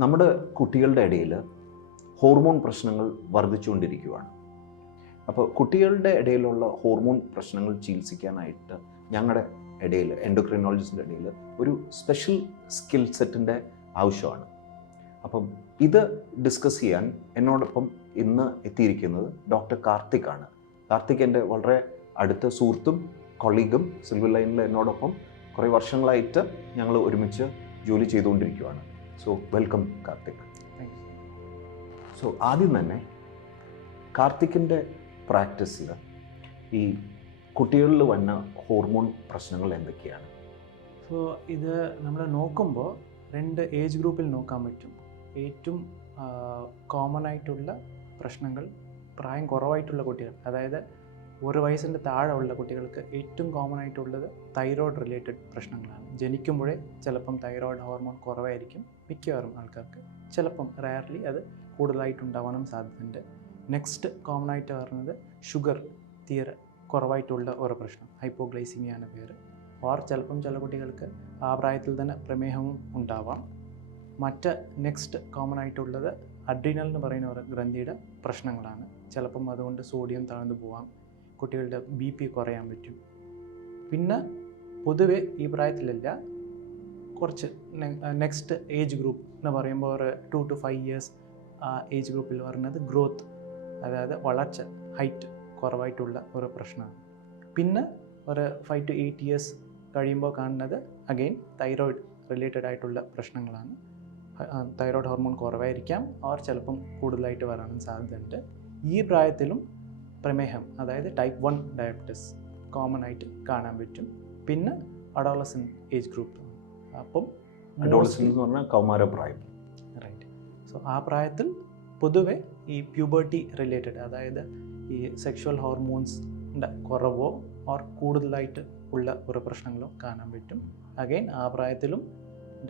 നമ്മുടെ കുട്ടികളുടെ ഇടയിൽ ഹോർമോൺ പ്രശ്നങ്ങൾ വർദ്ധിച്ചുകൊണ്ടിരിക്കുകയാണ്. അപ്പോൾ കുട്ടികളുടെ ഇടയിലുള്ള ഹോർമോൺ പ്രശ്നങ്ങൾ ചികിത്സിക്കാനായിട്ട് ഞങ്ങളുടെ ഇടയിൽ, എൻഡോക്രിനോളജിസ്റ്റിൻ്റെ ഇടയിൽ ഒരു സ്പെഷ്യൽ സ്കിൽ സെറ്റിൻ്റെ ആവശ്യമാണ്. അപ്പം ഇത് ഡിസ്കസ് ചെയ്യാൻ എന്നോടൊപ്പം ഇന്ന് എത്തിയിരിക്കുന്നത് ഡോക്ടർ കാർത്തിക് ആണ്. കാർത്തിക് എൻ്റെ വളരെ അടുത്ത സുഹൃത്തും കൊളീഗും. സിൽവർ ലൈനിൽ എന്നോടൊപ്പം കുറേ വർഷങ്ങളായിട്ട് ഞങ്ങൾ ഒരുമിച്ച് ജോലി ചെയ്തുകൊണ്ടിരിക്കുകയാണ്. So welcome Karthik. സോ ആദ്യം തന്നെ കാർത്തിക്കിൻ്റെ പ്രാക്ടീസിൽ ഈ കുട്ടികളിൽ വന്ന ഹോർമോൺ പ്രശ്നങ്ങൾ എന്തൊക്കെയാണ്? സോ ഇത് നമ്മൾ നോക്കുമ്പോൾ 2 ഏജ് ഗ്രൂപ്പിൽ നോക്കാൻ പറ്റും. ഏറ്റവും കോമൺ ആയിട്ടുള്ള പ്രശ്നങ്ങൾ പ്രായം കുറവായിട്ടുള്ള കുട്ടികൾ, അതായത് 1 വയസ്സിൻ്റെ താഴെ ഉള്ള കുട്ടികൾക്ക് ഏറ്റവും കോമൺ ആയിട്ടുള്ളത് തൈറോയ്ഡ് റിലേറ്റഡ് പ്രശ്നങ്ങളാണ്. ജനിക്കുമ്പോഴേ ചിലപ്പം തൈറോയ്ഡ് ഹോർമോൺ കുറവായിരിക്കും മിക്കവാറും ആൾക്കാർക്ക്. ചിലപ്പം റയർലി അത് കൂടുതലായിട്ടുണ്ടാവാനും സാധ്യതയുണ്ട്. നെക്സ്റ്റ് കോമൺ ആയിട്ട് പറയുന്നത് ഷുഗർ തീരെ കുറവായിട്ടുള്ള ഒരു പ്രശ്നം, ഹൈപ്പോഗ്ലൈസിമിയാണ് പേര്. ഓർ ചിലപ്പം ചില കുട്ടികൾക്ക് ആ പ്രായത്തിൽ തന്നെ പ്രമേഹവും ഉണ്ടാവാം. നെക്സ്റ്റ് കോമൺ ആയിട്ടുള്ളത് അഡ്രീനൽ എന്ന് പറയുന്ന ഒരു ഗ്രന്ഥിയുടെ പ്രശ്നങ്ങളാണ്. ചിലപ്പം അതുകൊണ്ട് സോഡിയം താഴ്ന്നു പോവാം, കുട്ടികളുടെ BP കുറയാൻ പറ്റും. പിന്നെ പൊതുവെ ഈ പ്രായത്തിലല്ല, കുറച്ച് നെക്സ്റ്റ് ഏജ് ഗ്രൂപ്പ് എന്ന് പറയുമ്പോൾ ഒരു 2 to 5 years ഏജ് ഗ്രൂപ്പിൽ പറയുന്നത് ഗ്രോത്ത്, അതായത് വളർച്ച, ഹൈറ്റ് കുറവായിട്ടുള്ള ഒരു പ്രശ്നമാണ്. പിന്നെ ഒരു 5 to 8 years കഴിയുമ്പോൾ കാണുന്നത് അഗെയിൻ തൈറോയ്ഡ് റിലേറ്റഡ് ആയിട്ടുള്ള പ്രശ്നങ്ങളാണ്. തൈറോയ്ഡ് ഹോർമോൺ കുറവായിരിക്കാം, ഓർ ചിലപ്പം കൂടുതലായിട്ട് വരാനും സാധ്യതയുണ്ട്. ഈ പ്രായത്തിലും പ്രമേഹം, അതായത് ടൈപ്പ് 1 ഡയബറ്റിസ് കോമൺ ആയിട്ട് കാണാൻ പറ്റും. പിന്നെ അഡോളസൻ ഏജ് ഗ്രൂപ്പ്, അപ്പം അഡോളസൻ എന്ന് പറഞ്ഞാൽ കൗമാരപ്രായം, റൈറ്റ്. സോ ആ പ്രായത്തിൽ പൊതുവെ ഈ പ്യൂബർട്ടി റിലേറ്റഡ്, അതായത് ഈ സെക്ഷുവൽ ഹോർമോൺസിൻ്റെ കുറവോ ഓർ കൂടുതലായിട്ട് ഉള്ള ഒരു പ്രശ്നങ്ങളോ കാണാൻ പറ്റും. അഗെയിൻ ആ പ്രായത്തിലും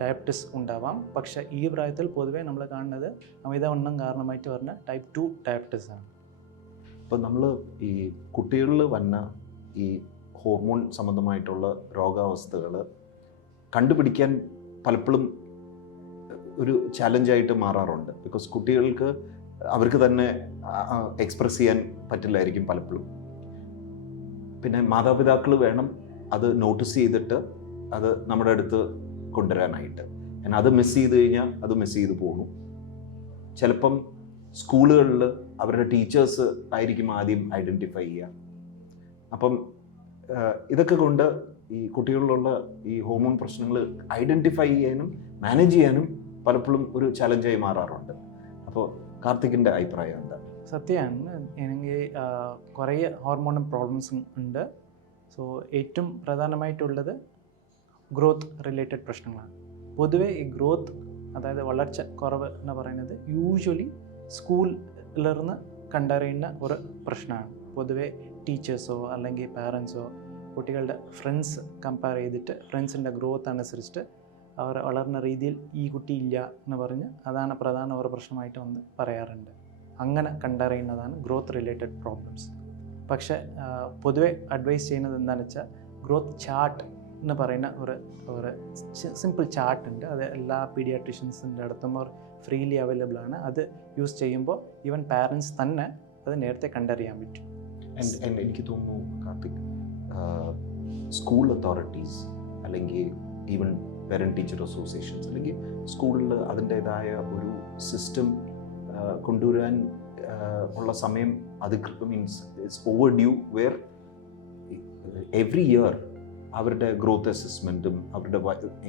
ഡയബറ്റിസ് ഉണ്ടാവാം. പക്ഷേ ഈ പ്രായത്തിൽ പൊതുവെ നമ്മൾ കാണുന്നത് അമിതവണ്ണം കാരണമായിട്ട് വരുന്ന ടൈപ്പ് 2 ഡയബറ്റിസ് ആണ്. അപ്പോൾ നമ്മൾ ഈ കുട്ടികളിൽ വന്ന ഈ ഹോർമോൺ സംബന്ധമായിട്ടുള്ള രോഗാവസ്ഥകൾ കണ്ടുപിടിക്കാൻ പലപ്പോഴും ഒരു ചാലഞ്ചായിട്ട് മാറാറുണ്ട്. ബിക്കോസ് കുട്ടികൾക്ക് അവർക്ക് തന്നെ എക്സ്പ്രസ് ചെയ്യാൻ പറ്റില്ലായിരിക്കും പലപ്പോഴും. പിന്നെ മാതാപിതാക്കൾ വേണം അത് നോട്ടീസ് ചെയ്തിട്ട് അത് നമ്മുടെ അടുത്ത് കൊണ്ടുവരാനായിട്ട്. എന്നാൽ അത് മിസ് ചെയ്ത് കഴിഞ്ഞാൽ അത് മിസ് ചെയ്ത് പോകുന്നു. ചിലപ്പം സ്കൂളുകളിൽ അവരുടെ ടീച്ചേഴ്സ് ആയിരിക്കും ആദ്യം ഐഡൻറ്റിഫൈ ചെയ്യുക. അപ്പം ഇതൊക്കെ കൊണ്ട് ഈ കുട്ടികളിലുള്ള ഈ ഹോർമോൺ പ്രശ്നങ്ങൾ ഐഡൻറ്റിഫൈ ചെയ്യാനും മാനേജ് ചെയ്യാനും പലപ്പോഴും ഒരു ചലഞ്ചായി മാറാറുണ്ട്. അപ്പോൾ കാർത്തിക്കിൻ്റെ അഭിപ്രായം എന്താണ്? സത്യമാണ്, എനിക്ക് കുറേ ഹോർമോൺ പ്രോബ്ലംസ് ഉണ്ട്. സോ ഏറ്റവും പ്രധാനമായിട്ടുള്ളത് ഗ്രോത്ത് റിലേറ്റഡ് പ്രശ്നങ്ങളാണ്. പൊതുവെ ഈ ഗ്രോത്ത്, അതായത് വളർച്ച കുറവ് എന്ന് പറയുന്നത് യൂഷ്വലി സ്കൂളിലിരുന്ന് കണ്ടറിയുന്ന ഒരു പ്രശ്നമാണ്. പൊതുവെ ടീച്ചേഴ്സോ അല്ലെങ്കിൽ പാരൻസോ കുട്ടികളുടെ ഫ്രണ്ട്സ് കമ്പയർ ചെയ്തിട്ട് ഫ്രണ്ട്സിൻ്റെ ഗ്രോത്ത് അനുസരിച്ചിട്ട് അവർ വളർന്ന രീതിയിൽ ഈ കുട്ടി ഇല്ല എന്ന് പറഞ്ഞ് അതാണ് പ്രധാന ഒരു പ്രശ്നമായിട്ട് വന്ന് പറയാറുണ്ട്. അങ്ങനെ കണ്ടറിയുന്നതാണ് ഗ്രോത്ത് റിലേറ്റഡ് പ്രോബ്ലംസ്. പക്ഷേ പൊതുവെ അഡ്വൈസ് ചെയ്യുന്നത് എന്താണെന്ന് വെച്ചാൽ ഗ്രോത്ത് ചാർട്ട് എന്ന് പറയുന്ന ഒരു സിമ്പിൾ ചാർട്ട് ഉണ്ട്. അത് എല്ലാ പീഡിയാട്രീഷ്യൻസിൻ്റെ അടുത്തും ഫ്രീലി അവൈലബിൾ ആണ്. അത് യൂസ് ചെയ്യുമ്പോൾ ഈവൻ പാരൻസ് തന്നെ അത് നേരത്തെ കണ്ടറിയാൻ പറ്റും. എനിക്ക് തോന്നുന്നു കാർത്തിക്, സ്കൂൾ അതോറിറ്റീസ് അല്ലെങ്കിൽ ഈവൻ പേരൻറ്റ് ടീച്ചർ അസോസിയേഷൻസ് അല്ലെങ്കിൽ സ്കൂളിൽ അതിൻ്റേതായ ഒരു സിസ്റ്റം കൊണ്ടുവരാൻ ഉള്ള സമയം അത് means it's overdue. Where every year അവരുടെ ഗ്രോത്ത് അസസ്മെൻറ്റും അവരുടെ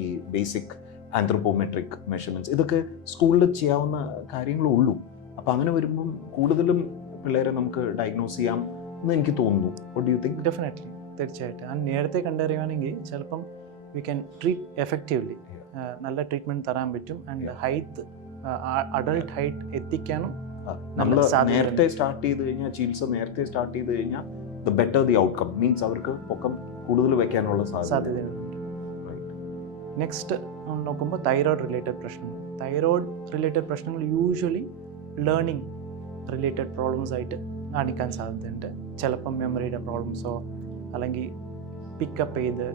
ഈ ബേസിക് ആന്ത്രോപോമെട്രിക് മെഷർമെൻറ്റ്സ് ഇതൊക്കെ സ്കൂളിൽ ചെയ്യാവുന്ന കാര്യങ്ങളേ ഉള്ളൂ. അപ്പോൾ അങ്ങനെ വരുമ്പം കൂടുതലും പിള്ളേരെ നമുക്ക് ഡയഗ്നോസ് ചെയ്യാം എന്ന് എനിക്ക് തോന്നുന്നു. What do you think? Definitely, തീർച്ചയായിട്ടും. ആ നേരത്തെ കണ്ടറിയുവാണെങ്കിൽ ചിലപ്പം വി ക്യാൻ ട്രീറ്റ് എഫക്റ്റീവ്ലി, നല്ല ട്രീറ്റ്മെൻറ്റ് തരാൻ പറ്റും. ആൻഡ് ഹൈറ്റ്, അഡൾട്ട് ഹൈറ്റ് എത്തിക്കാനും നമ്മൾ നേരത്തെ സ്റ്റാർട്ട് ചെയ്ത് കഴിഞ്ഞാൽ, ചികിത്സ നേരത്തെ സ്റ്റാർട്ട് ചെയ്ത് കഴിഞ്ഞാൽ the better the outcome. Means അവർക്ക് പൊക്കം കൂടുതൽ വയ്ക്കാനുള്ള സാധ്യതകളുണ്ട്. നെക്സ്റ്റ് നോക്കുമ്പോൾ തൈറോയ്ഡ് റിലേറ്റഡ് പ്രശ്നങ്ങൾ. തൈറോയ്ഡ് റിലേറ്റഡ് പ്രശ്നങ്ങൾ യൂഷ്വലി ലേണിംഗ് റിലേറ്റഡ് പ്രോബ്ലംസ് ആയിട്ട് കാണിക്കാൻ സാധ്യതയുണ്ട്. ചിലപ്പം മെമ്മറിയുടെ പ്രോബ്ലംസോ അല്ലെങ്കിൽ പിക്കപ്പ് ചെയ്ത്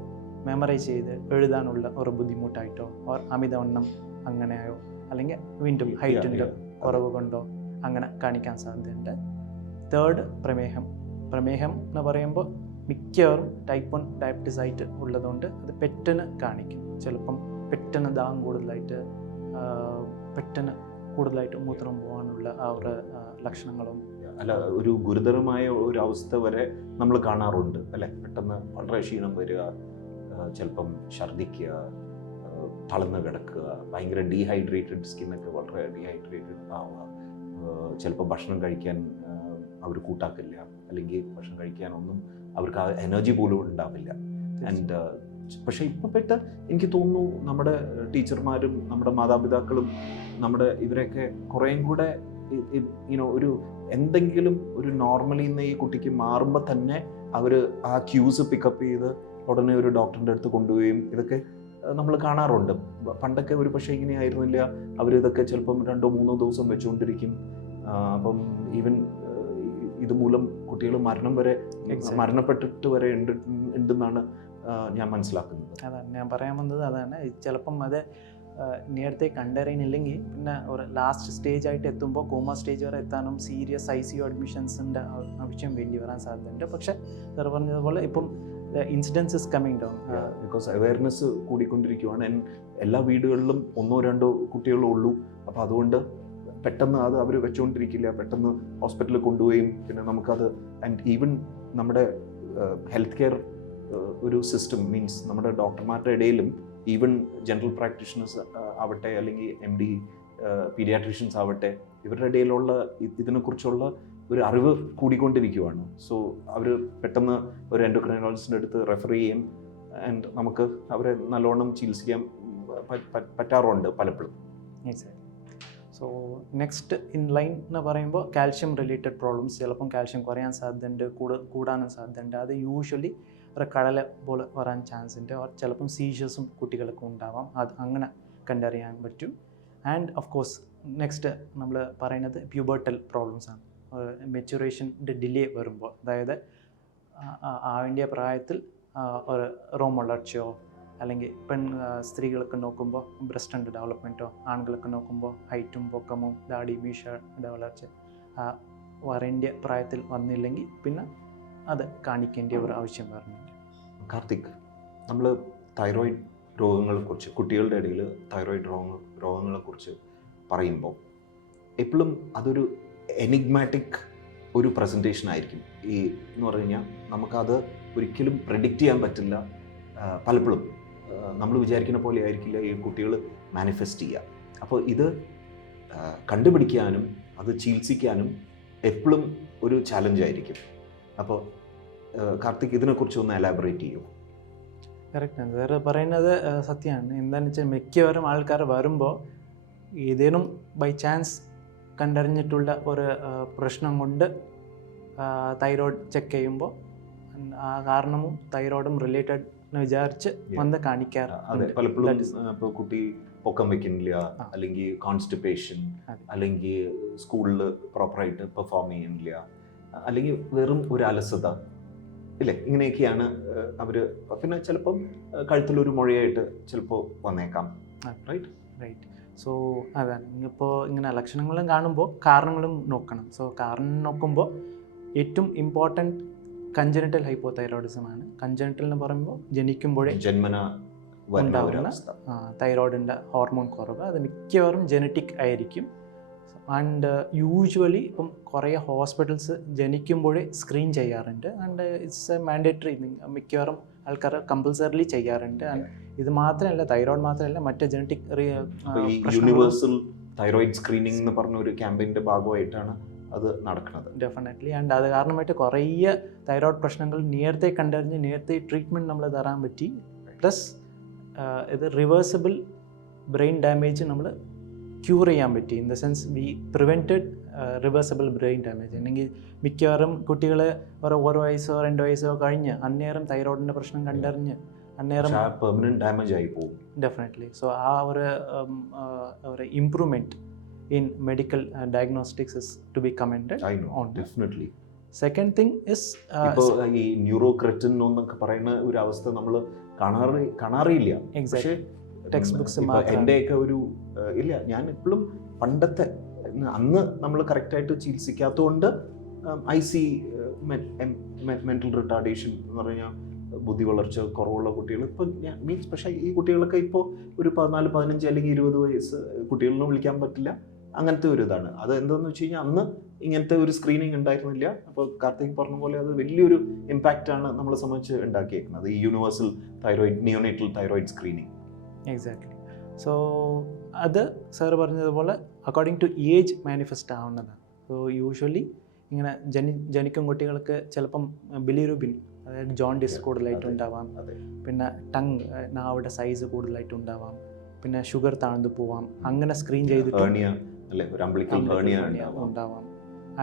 മെമ്മറൈസ് ചെയ്ത് എഴുതാനുള്ള ഒരു ബുദ്ധിമുട്ടായിട്ടോ ഓർ അമിതവണ്ണം അങ്ങനെയോ അല്ലെങ്കിൽ വീണ്ടും ഹൈറ്റിൻ്റെ കുറവ് കൊണ്ടോ അങ്ങനെ കാണിക്കാൻ സാധ്യതയുണ്ട്. തേർഡ്, പ്രമേഹം എന്ന് പറയുമ്പോൾ മിക്കവാറും ടൈപ്പ് 1 ഡയബറ്റീസ് ആയിട്ട് ഉള്ളതുകൊണ്ട് അത് പെട്ടെന്ന് കാണിക്കും. ചിലപ്പം പെട്ടെന്ന് ദാഹം കൂടുതലായിട്ട് മൂത്രം പോകാനുള്ള ആ ഒരു ലക്ഷണങ്ങളും അല്ല, ഒരു ഗുരുതരമായ ഒരു അവസ്ഥ വരെ നമ്മൾ കാണാറുണ്ട് അല്ലേ. പെട്ടെന്ന് വളരെ ക്ഷീണം വരിക, ചിലപ്പം ഛർദ്ദിക്കുക, തളർന്ന് കിടക്കുക, ഭയങ്കര ഡീഹൈഡ്രേറ്റഡ് സ്കിന്നൊക്കെ വളരെ ഡീഹൈഡ്രേറ്റഡ് ആവുക, ചിലപ്പോൾ ഭക്ഷണം കഴിക്കാൻ അവർ കൂട്ടാക്കില്ല, അല്ലെങ്കിൽ ഭക്ഷണം കഴിക്കാനൊന്നും അവർക്ക് ആ എനർജി പോലും ഉണ്ടാവില്ല. ആൻഡ് പക്ഷേ ഇപ്പോൾ എനിക്ക് തോന്നുന്നു നമ്മുടെ ടീച്ചർമാരും നമ്മുടെ മാതാപിതാക്കളും ഇവരൊക്കെ കുറേയും കൂടെ ഒരു എന്തെങ്കിലും ഒരു നോർമലി നിന്ന് ഈ കുട്ടിക്ക് മാറുമ്പോൾ തന്നെ അവർ ആ ക്യൂസ് പിക്കപ്പ് ചെയ്ത് ഉടനെ ഒരു ഡോക്ടറിൻ്റെ അടുത്ത് കൊണ്ടുപോവുകയും ഇതൊക്കെ നമ്മൾ കാണാറുണ്ട്. പണ്ടൊക്കെ ഒരു പക്ഷേ ഇങ്ങനെ ആയിരുന്നില്ല, അവരിതൊക്കെ ചിലപ്പം 2-3 ദിവസം വെച്ചുകൊണ്ടിരിക്കും. അപ്പം ഈവൻ ഇതുമൂലം കുട്ടികൾ മരണപ്പെട്ടിട്ട് വരെ ഉണ്ടെന്നാണ് ഞാൻ മനസ്സിലാക്കുന്നത്. അതാണ് ഞാൻ പറയാൻ വന്നത്. അതാണ് ചിലപ്പം അത് നേരത്തെ കണ്ടറിയുന്നില്ലെങ്കിൽ പിന്നെ ഒരു ലാസ്റ്റ് സ്റ്റേജ് ആയിട്ട് എത്തുമ്പോൾ കോമ സ്റ്റേജ് വരെ എത്താനും സീരിയസ് ICU അഡ്മിഷൻസിൻ്റെ ആവശ്യം വേണ്ടി വരാൻ സാധ്യതയുണ്ട്. പക്ഷേ സാർ പറഞ്ഞതുപോലെ ഇപ്പം incidents is coming down because awareness കൂടിക്കൊണ്ടിരിക്കുകയാണ്. എല്ലാ വീടുകളിലും 1-2 കുട്ടികളേ ഉള്ളൂ. അപ്പോൾ അതുകൊണ്ട് പെട്ടെന്ന് അത് അവർ വെച്ചുകൊണ്ടിരിക്കില്ല, പെട്ടെന്ന് ഹോസ്പിറ്റലിൽ കൊണ്ടുപോയും പിന്നെ നമുക്കത് ആൻഡ് ഈവൻ നമ്മുടെ ഹെൽത്ത് കെയർ ഒരു സിസ്റ്റം മീൻസ് നമ്മുടെ ഡോക്ടർമാരുടെ ഇടയിലും ഈവൻ ജനറൽ പ്രാക്ടീഷണേഴ്സ് ആവട്ടെ അല്ലെങ്കിൽ MD പീഡിയാട്രീഷ്യൻസ് ആവട്ടെ, ഇവരുടെ ഇടയിലുള്ള ഇതിനെക്കുറിച്ചുള്ള ഒരു അറിവ് കൂടിക്കൊണ്ടിരിക്കുകയാണ്. സോ അവർ പെട്ടെന്ന് ഒരു എൻഡോക്രൈനോളജിസ്റ്റിൻ്റെ അടുത്ത് റെഫർ ചെയ്യും ആൻഡ് നമുക്ക് അവരെ നല്ലോണം ചികിത്സിക്കാൻ പറ്റാറുണ്ട് പലപ്പോഴും. സോ നെക്സ്റ്റ് ഇൻ ലൈൻ എന്ന് പറയുമ്പോൾ കാൽഷ്യം റിലേറ്റഡ് പ്രോബ്ലംസ്. ചിലപ്പം കാൽഷ്യം കുറയാൻ സാധ്യതയുണ്ട്, കൂടാനും സാധ്യതയുണ്ട്. അത് യൂഷ്വലി ഒരു കടല പോലെ വരാൻ ചാൻസ് ഉണ്ട്. ചിലപ്പം സീഷ്യസും കുട്ടികൾക്കും ഉണ്ടാവാം. അത് അങ്ങനെ കണ്ടറിയാൻ പറ്റും. ആൻഡ് ഓഫ് കോഴ്സ് നെക്സ്റ്റ് നമ്മൾ പറയുന്നത് പ്യൂബർട്ടൽ പ്രോബ്ലംസ് ആണ്. മെച്ചുറേഷൻ്റെ ഡിലേ വരുമ്പോൾ, അതായത് ആവിൻ്റെ പ്രായത്തിൽ ഒരു റോം വളർച്ചയോ അല്ലെങ്കിൽ സ്ത്രീകൾക്ക് നോക്കുമ്പോൾ ബ്രസ്റ്റിൻ്റെ ഡെവലപ്മെൻറ്റോ, ആണുങ്ങൾക്ക് നോക്കുമ്പോൾ ഹൈറ്റും പൊക്കമും ദാടി മീശയുടെ വളർച്ച വരേണ്ട പ്രായത്തിൽ വന്നില്ലെങ്കിൽ പിന്നെ അത് കാണിക്കേണ്ട ഒരു ആവശ്യം വരുന്നുണ്ട്. കാർത്തിക്, നമ്മൾ തൈറോയിഡ് രോഗങ്ങളെക്കുറിച്ച്, കുട്ടികളുടെ ഇടയിൽ തൈറോയിഡ് രോഗങ്ങളെക്കുറിച്ച് പറയുമ്പോൾ എപ്പോഴും അതൊരു എനിഗ്മാറ്റിക് ഒരു പ്രസൻറ്റേഷൻ ആയിരിക്കും. എന്ന് പറഞ്ഞു കഴിഞ്ഞാൽ നമുക്കത് ഒരിക്കലും പ്രെഡിക്റ്റ് ചെയ്യാൻ പറ്റില്ല. പലപ്പോഴും നമ്മൾ വിചാരിക്കുന്ന പോലെ ആയിരിക്കില്ല ഈ കുട്ടികൾ മാനിഫെസ്റ്റ് ചെയ്യുക. അപ്പോൾ ഇത് കണ്ടുപിടിക്കാനും അത് ചികിത്സിക്കാനും എപ്പോഴും ഒരു ചാലഞ്ചായിരിക്കും. അപ്പോൾ കാർത്തിക്, ഇതിനെക്കുറിച്ച് ഒന്ന് എലാബറേറ്റ് ചെയ്യുമോ? കറക്റ്റാണ് സാർ പറയുന്നത്, സത്യമാണ്. എന്താണെന്ന് വെച്ചാൽ മിക്കവാറും ആൾക്കാർ വരുമ്പോൾ ഏതേനും ബൈ ചാൻസ് കണ്ടറിഞ്ഞിട്ടുള്ള ഒരു പ്രശ്നം കൊണ്ട് തൈറോയ്ഡ് ചെക്ക് ചെയ്യുമ്പോൾ ആ കാരണവും തൈറോയ്ഡും റിലേറ്റഡ് എന്ന് വിചാരിച്ച് വന്ന് കാണിക്കാറുണ്ട്. പലപ്പോഴും ഇപ്പോൾ കുട്ടി പൊക്കം വെക്കുന്നില്ല, അല്ലെങ്കിൽ കോൺസ്റ്റിപ്പേഷൻ, അല്ലെങ്കിൽ സ്കൂളിൽ പ്രോപ്പറായിട്ട് പെർഫോം ചെയ്യുന്നില്ല, അല്ലെങ്കിൽ വെറും ഒരു അലസത, ഇല്ലേ, ഇങ്ങനെയൊക്കെയാണ് അവർ. പിന്നെ ചിലപ്പം കഴുത്തിലൊരു മുഴയായിട്ട് ചിലപ്പോൾ വന്നേക്കാം. റൈറ്റ്. സോ അതാണ് ഇപ്പോൾ ഇങ്ങനെ ലക്ഷണങ്ങളും കാണുമ്പോൾ കാരണങ്ങളും നോക്കണം. സോ കാരണം നോക്കുമ്പോൾ ഏറ്റവും ഇമ്പോർട്ടൻറ്റ് കൺജനിറ്റൽ ഹൈപ്പോതൈറോയിഡിസം ആണ്. കൺജനിറ്റൽ എന്ന് പറയുമ്പോൾ ജനിക്കുമ്പോഴേ ഉണ്ടാകുന്ന തൈറോയിഡിൻ്റെ ഹോർമോൺ കുറവ്. അത് മിക്കവാറും ജനറ്റിക് ആയിരിക്കും. ആൻഡ് യൂഷ്വലി ഇപ്പം കുറേ ഹോസ്പിറ്റൽസ് ജനിക്കുമ്പോഴേ സ്ക്രീൻ ചെയ്യാറുണ്ട്. ആൻഡ് ഇറ്റ്സ് എ മാൻഡേറ്ററി, മിക്കവാറും ആൾക്കാർ കമ്പൽസറിലി ചെയ്യാറുണ്ട്. ആൻഡ് ഇത് മാത്രമല്ല, തൈറോയിഡ് മാത്രമല്ല, മറ്റ് ജനറ്റിക് യൂണിവേഴ്സൽ തൈറോയിഡ് സ്ക്രീനിങ് എന്ന് പറഞ്ഞ ഒരു ക്യാമ്പയിൻ്റെ ഭാഗമായിട്ടാണ് അത് നടക്കുന്നത്. ഡെഫിനറ്റ്ലി. ആൻഡ് അത് കാരണമായിട്ട് കുറേ തൈറോയിഡ് പ്രശ്നങ്ങൾ നേരത്തെ കണ്ടറിഞ്ഞ് നേരത്തെ ട്രീറ്റ്മെൻറ്റ് നമ്മൾ തരാൻ പറ്റി. പ്ലസ് ഇത് റിവേഴ്സിബിൾ ബ്രെയിൻ ഡാമേജ് നമ്മൾ ക്യൂർ ചെയ്യാൻ പറ്റി. In the sense V prevented reversible brain damage. അല്ലെങ്കിൽ മിക്കവാറും കുട്ടികൾ ഒരു വയസ്സോ 2 വയസ്സോ കഴിഞ്ഞ് അന്നേരം തൈറോയിഡിൻ്റെ പ്രശ്നം കണ്ടറിഞ്ഞ് അന്നേരം പെർമനന്റ് ഡാമേജ് ആയി പോകും. ഡെഫിനറ്റ്ലി. സോ ആ ഒരു improvement in medical diagnostics is to be commended. I know, definitely. Second thing is ഇപ്പോൾ ഈ ന്യൂറോക്രെറ്റിൻ എന്നൊക്കെ പറയുന്ന ഒരു അവസ്ഥ നമ്മൾ കാണാറില്ല. പക്ഷേ ടെക്സ്റ്റ് ബുക്സ് ഇപ്പോൾ എൻ്റെയൊക്കെ ഒരു ഇല്ല, ഞാൻ ഇപ്പോഴും പണ്ടത്തെ അന്ന് നമ്മൾ കറക്റ്റായിട്ട് ചികിത്സിക്കാത്തതുകൊണ്ട് ഐ സി മെൻ്റൽ റിട്ടാർഡേഷൻ എന്ന് പറഞ്ഞാൽ ബുദ്ധി വളർച്ച കുറവുള്ള കുട്ടികൾ ഇപ്പം മീൻസ്, പക്ഷേ ഈ കുട്ടികളൊക്കെ ഇപ്പോൾ ഒരു 14, 15 അല്ലെങ്കിൽ 20 വയസ്സ് കുട്ടികളിലും വിളിക്കാൻ പറ്റില്ല, അങ്ങനത്തെ ഒരു ഇതാണ്. അത് എന്താണെന്ന് വെച്ച് കഴിഞ്ഞാൽ അന്ന് ഇങ്ങനത്തെ ഒരു സ്ക്രീനിങ് ഉണ്ടായിരുന്നില്ല. അപ്പോൾ കാർത്തിക് പറഞ്ഞ പോലെ അത് വലിയൊരു ഇമ്പാക്റ്റാണ് നമ്മളെ സംബന്ധിച്ച് ഉണ്ടാക്കിയേക്കുന്നത്, ഈ universal thyroid neonatal thyroid screening. Exactly. So അത് സാറ് പറഞ്ഞതുപോലെ അക്കോർഡിംഗ് ടു ഏജ് മാനിഫെസ്റ്റ് ആവുന്നതാണ്. സോ യൂഷ്വലി ഇങ്ങനെ ജനിക്കും കുട്ടികൾക്ക് ചിലപ്പം ബിലിറുബിൻ, അതായത് ജോണ്ടിസ് കൂടുതലായിട്ട് ഉണ്ടാവാം, പിന്നെ ടങ് നാവിടെ സൈസ് കൂടുതലായിട്ട് ഉണ്ടാവാം, പിന്നെ ഷുഗർ താഴ്ന്നു പോവാം, അങ്ങനെ സ്ക്രീൻ ചെയ്തിട്ട് ഉണ്ടാവാം.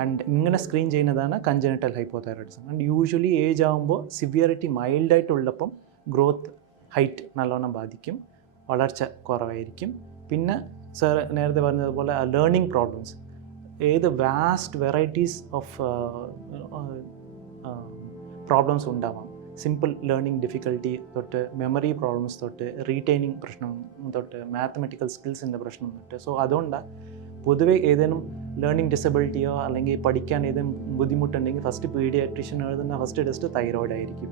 ആൻഡ് ഇങ്ങനെ സ്ക്രീൻ ചെയ്യുന്നതാണ് congenital hypothyroidism. And usually age ആകുമ്പോൾ സിവിയറിറ്റി മൈൽഡായിട്ടുള്ളപ്പം ഗ്രോത്ത് ഹൈറ്റ് നല്ലോണം ബാധിക്കും, വളർച്ച കുറവായിരിക്കും. പിന്നെ സാർ നേരത്തെ പറഞ്ഞതുപോലെ ലേണിംഗ് പ്രോബ്ലംസ്, ഏത് വാസ്റ്റ് വെറൈറ്റീസ് ഓഫ് പ്രോബ്ലംസ് ഉണ്ടാവാം. സിമ്പിൾ ലേണിംഗ് ഡിഫിക്കൽട്ടി തൊട്ട് മെമ്മറി പ്രോബ്ലംസ് തൊട്ട് റീറ്റെയിനിങ് പ്രശ്നം തൊട്ട് മാത്തമെറ്റിക്കൽ സ്കിൽസിൻ്റെ പ്രശ്നം തൊട്ട്. സോ അതുകൊണ്ടാണ് പൊതുവെ ഏതെങ്കിലും ലേണിംഗ് ഡിസബിലിറ്റിയോ അല്ലെങ്കിൽ പഠിക്കാൻ ഏതെങ്കിലും ബുദ്ധിമുട്ടുണ്ടെങ്കിൽ ഫസ്റ്റ് പീഡിയാട്രീഷ്യൻ എഴുതുന്ന ഫസ്റ്റ് ടെസ്റ്റ് തൈറോയിഡ് ആയിരിക്കും.